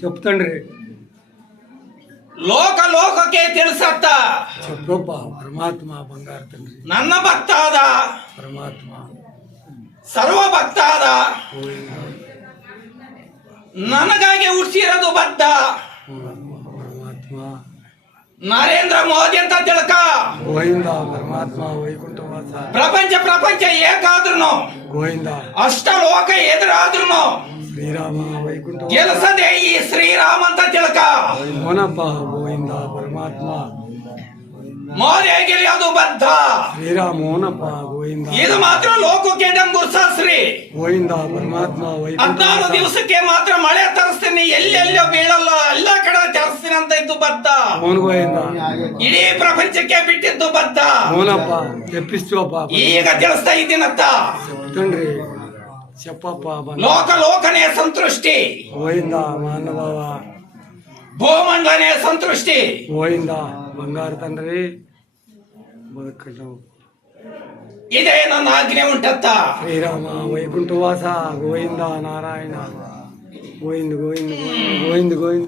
చెప్తండ్రి లోక లోకకే తెలుసತ್ತ చెప్పప్ప పరమాత్మ బంగారు తండ్రి ನನ್ನ ಭಕ್ತಾದ ಪರಮಾತ್ಮ ಸರ್ವ ಭಕ್ತಾದ ಗೋವಿಂದ ನನಗಾಗಿ ಹುಟ್ಟಿರೋದು ಬದ್ಧ ಪರಮಾತ್ಮ ನರೇಂದ್ರ ಮೋದಿ ಅಂತ ತಿಳ್ಕ ಗೋವಿಂದ ಪರಮಾತ್ಮ ವೈಕುಂಠವಾಸ ಪ್ರಪಂಚ ಏಕಾದ್ರೂ ಗೋವಿಂದ ಅಷ್ಟ ಲೋಕ ಎದುರಾದ್ರೂ ಶ್ರೀರಾಮ ವೈಕುಂಠ ಗೆಲ್ಸದೆ ಈ ಶ್ರೀರಾಮ ಅಂತ ತಿಳ್ಕ ಮೋನಪ್ಪ ಗೋವಿಂದ ಪರಮಾತ್ಮ ಮೋದಿ ಗೆಲಿಯೋದು ಬದ್ಧ ಶ್ರೀರಾಮ ಮೋನಪ್ಪ ಗೋವಿಂದ ಇದು ಮಾತ್ರ ಲೋಕಕ್ಕೆ ಡಂಗುರ್ಸಾಸ್ರಿ ಗೋವಿಂದ ಪರಮಾತ್ಮ ವೈಕುಂಠ 14 ದಿವಸಕ್ಕೆ ಮಾತ್ರ ಮಳೆ ತರಿಸ್ತೀನಿ ಎಲ್ಲೆಲ್ಲೋ ಬೀಳಲ್ಲ ಎಲ್ಲ ಕಡೆ ತರಿಸ್ತೀನಿ ಅಂತ ಇದ್ದು ಬದ್ಧ ಮೋನ್ ಗೋವಿಂದ ಇಡೀ ಪ್ರಪಂಚಕ್ಕೆ ಬಿಟ್ಟಿದ್ದು ಬದ್ಧ ಮೋನಪ್ಪ ತೆಪ್ಪಿಸ್ತುವಪ್ಪ ಈಗ ತಿಳಿಸ್ತಾ ಇದ್ದೀನತ್ತ ತಂಡ್ರಿ చెప్పప్ప ಲೋಕನೇ ಸಂತೃಷ್ಟಿ ಗೋವಿಂದ ಮಾನವ ಭೂಮಂಡಲನೇ ಸಂತೃಷ್ಟಿ ಗೋವಿಂದ ಬಂಗಾರ ತಂಡ್ರಿ ಬದುಕಟ್ಟು ಇದೇ ನನ್ನ ಆಜ್ಞೆ ಉಂಟತ್ತ ಶ್ರೀರಾಮ ವೈಕುಂಠವಾಸ ಗೋವಿಂದ ನಾರಾಯಣ ಗೋವಿಂದ ಗೋವಿಂದ ಗೋವಿಂದ ಗೋವಿಂದ